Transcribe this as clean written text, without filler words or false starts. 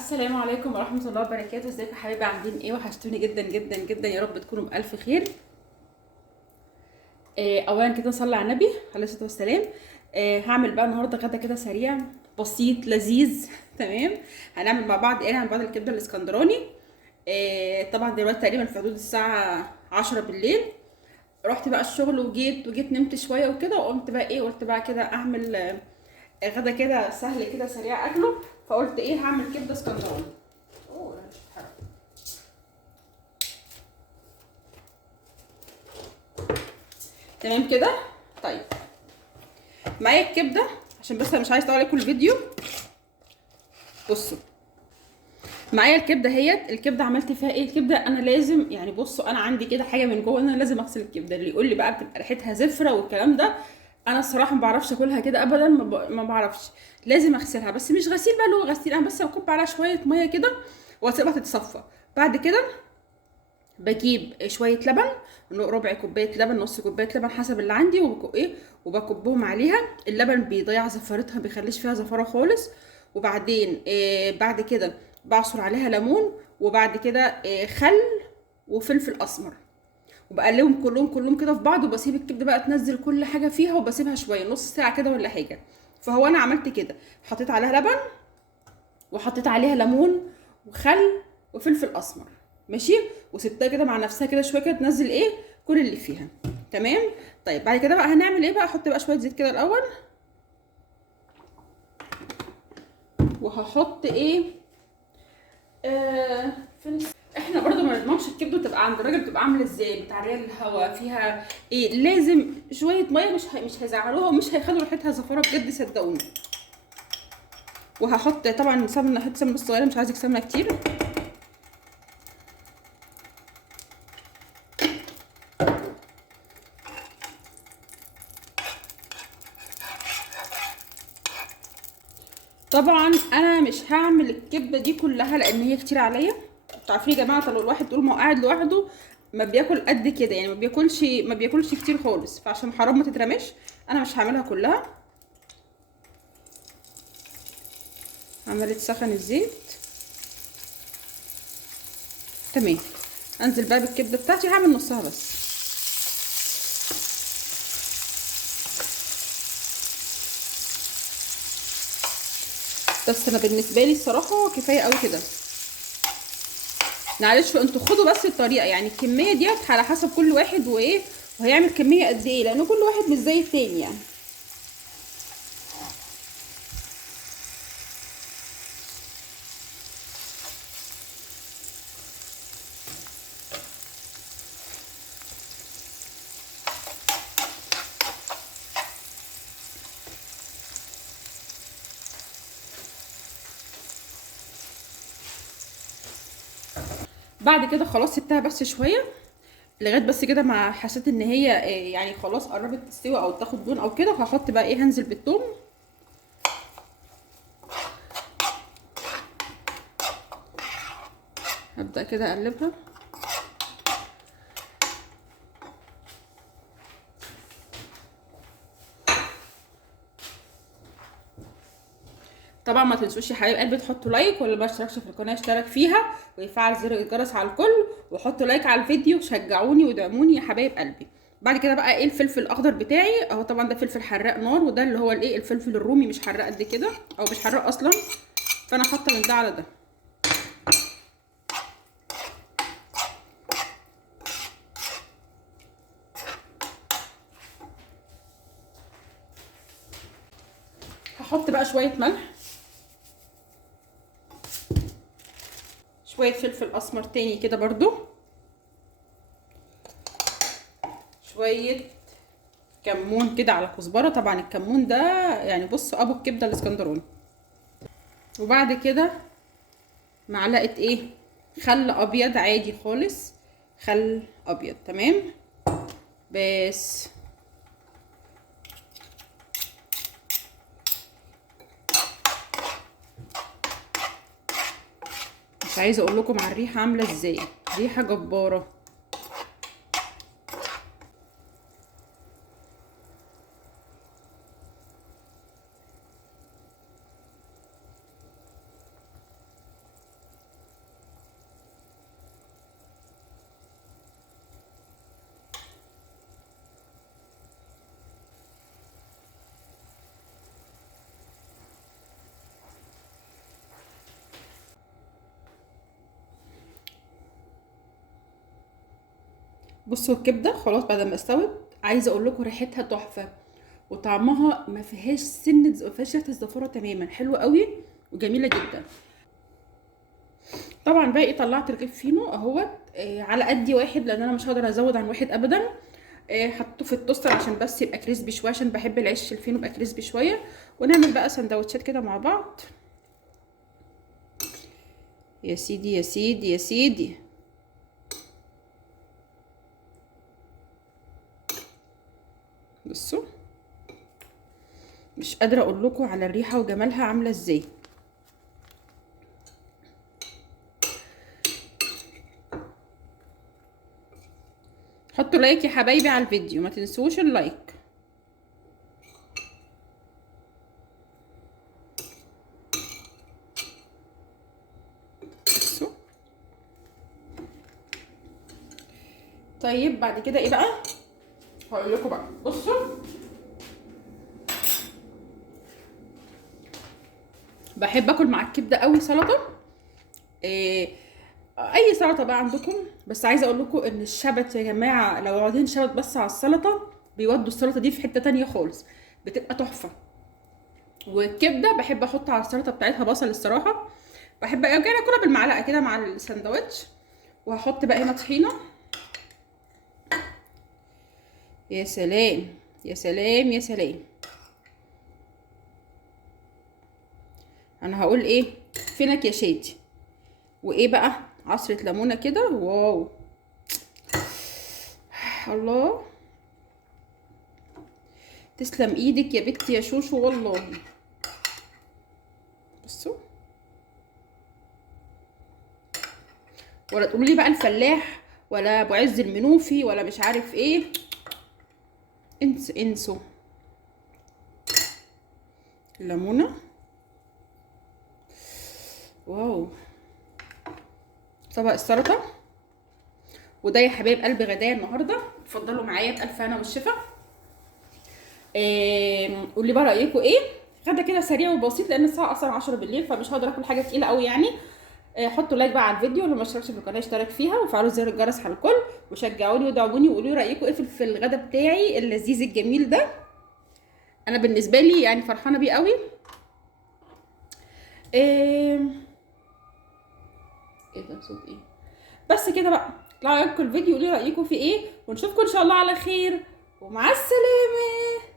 السلام عليكم ورحمة الله وبركاته. ازيكم يا حبايبي؟ عاملين ايه؟ وحشتوني جدا جدا جدا، يا رب تكونوا بألف خير. اولا كده نصلي على النبي عليه الصلاة والسلام. هعمل بقى النهارده غدا كده سريع بسيط لذيذ تمام. هنعمل مع بعض ايه؟ هنعمل بعض الكبدة الاسكندراني. طبعا دلوقتي تقريبا في حدود الساعة 10 بالليل. رحت بقى الشغل وجيت نمت شوية وكده، وقمت بقى ايه، قلت بقى كده اعمل غدا كده سهل كده سريع اكله. فقلت ايه، هعمل كبدة اسكندراني. اوه لا، مش هتحرق. تمام كده. طيب معايا الكبده، عشان بس انا مش عايزه اطول عليكم الفيديو. بصوا معايا الكبده اهيت. الكبده عملت فيها ايه؟ الكبده انا لازم يعني، بصوا انا عندي كده حاجه من جوه، انا لازم اغسل الكبده. اللي يقول لي بقى بتبقى ريحتها زفره والكلام ده، انا الصراحه ما بعرفش اكلها كده ابدا، ما بعرفش. لازم اغسلها، بس مش غسيل بقى اللي هو غسيل، انا بس بكب عليها شويه ميه كده واسيبها تتصفى. بعد كده بجيب شويه لبن، ربع كوبايه لبن، نص كوبايه لبن حسب اللي عندي، وبكبهم عليها. اللبن بيضيع زفرتها، بيخليش فيها زفره خالص. وبعدين بعد كده بعصر عليها ليمون، وبعد كده خل وفلفل اسمر، وبقلبهم كلهم كده في بعض، وبسيب الكبده بقى تنزل كل حاجه فيها، وبسيبها شويه نص ساعه كده ولا حاجه. فهو انا عملت كده، حطيت عليها لبن وحطيت عليها ليمون وخل وفلفل اسمر، ماشي. وسبتها كده مع نفسها كده شويه كده تنزل ايه كل اللي فيها. تمام. طيب بعد كده بقى هنعمل ايه بقى؟ احط بقى شويه زيت كده الاول، وهحط ايه فين احنا برضو ما نضمنش الكبده تبقى عند الراجل تبقى عامله ازاي، بتعريها الهواء فيها ايه. لازم شويه ميه، مش هيزعلوها ومش هيخلوا ريحتها زفاره بجد، صدقوني. وهحط طبعا سمنه، حته سمنه صغيره، مش عايزك سمنه كتير. طبعا انا مش هعمل الكبده دي كلها لان هي كتير عليا. انتوا عارفين يا جماعه، لو الواحد طول ما هو قاعد لوحده ما بياكل قد كده يعني، ما بياكلش كتير خالص، فعشان حرام ما تترمش انا مش هعملها كلها. عملت سخن الزيت. تمام. انزل بقى بالكبده بتاعتي، هعمل نصها بس. بس انا بالنسبه لي الصراحه كفايه قوي كده. معلش انتوا خدوا بس الطريقه، يعني الكميه ديت على حسب كل واحد وايه، وهيعمل كميه قد ايه، لان كل واحد مش زي التاني يعني. بعد كده خلاص سبتها بس شويه، لغايه بس كده ما حسيت ان هي يعني خلاص قربت تستوي او تاخد لون او كده. وهحط بقى ايه، هنزل بالثوم. هبدا كده اقلبها. طبعا ما تنسوش يا حبايب قلبي تحطوا لايك، واللي ما اشتركش في القناه يشترك فيها ويفعل زر الجرس على الكل، وحطوا لايك على الفيديو، شجعوني وادعموني يا حبايب قلبي. بعد كده بقى ايه، الفلفل الاخضر بتاعي اهو. طبعا ده فلفل حراق نار، وده اللي هو الايه، الفلفل الرومي، مش حراق قد كده او مش حراق اصلا، فانا حاطه من ده على ده. هحط بقى شويه ملح، شويه فلفل اسمر تاني كده برضو، شويه كمون كده على كزبره. طبعا الكمون ده يعني بصوا ابو الكبده الاسكندراني. وبعد كده معلقه ايه، خل ابيض عادي خالص، خل ابيض. تمام. بس مش عايزه اقول لكم على الريحه عامله ازاي، ريحه جباره. بصوا الكبده خلاص بعد ما استوت، عايزه اقول لكم ريحتها تحفه، وطعمها ما فيهاش ما فيهاش ريحه الزفاره تماما، حلوه قوي وجميله جدا. طبعا باقي طلعت رغيف فينو اهوت، على قدي واحد لان انا مش هقدر ازود عن واحد ابدا. حطيته في التوستر عشان بس يبقى كريسبي شويه، عشان بحب العيش الفينو يبقى كريسبي شويه. ونعمل بقى سندوتشات كده مع بعض. يا سيدي يا سيدي يا سيدي. بصوا مش قادره اقول لكم على الريحه وجمالها عامله ازاي. حطوا لايك يا حبايبي على الفيديو، ما تنسوش اللايك. بصوا. طيب بعد كده ايه بقى؟ هقول لكم بقى. بصوا بحب اكل مع الكبده قوي سلطه، اي سلطه بقى عندكم. بس عايزه اقول لكم ان الشبت يا جماعه، لو عاوزين شبت بس على السلطه بيودوا السلطه دي في حته تانية خالص، بتبقى تحفه. والكبده بحب احط على السلطه بتاعتها بصل الصراحه، بحب اكلها بالمعلقه كده مع الساندوتش. وهحط بقى هنا طحينه. يا سلام يا سلام يا سلام. انا هقول ايه؟ فينك يا شادي. وايه بقى؟ عصره ليمونه كده، واو الله. تسلم ايدك يا بنتي يا شوشو والله. بصوا، ولا تقولوا لي بقى الفلاح ولا ابو عز المنوفي ولا مش عارف ايه، انسوا. الليمونه، واو. طبق السلطه. وده يا حبايب قلبي غدايا النهارده. اتفضلوا معايا بألف هنا والشفا. قولي بقى رايكم ايه. غدا كده سريع وبسيط لان الساعه اصلا 10 بالليل، فمش هقدر اكل حاجه تقيله قوي يعني. حطوا لايك بقى على الفيديو، ولو ما اشتركش في القناه اشترك فيها، وفعلوا زر الجرس على الكل، وشجعوني ودعموني وقولوا لي رايكم ايه في الغدا بتاعي اللذيذ الجميل ده. انا بالنسبه لي يعني فرحانه بيه قوي. ايه ده صوت ايه؟ بس كده بقى. اطلعوا لكم الفيديو وقولوا لي رايكم في ايه، ونشوفكم ان شاء الله على خير، ومع السلامه.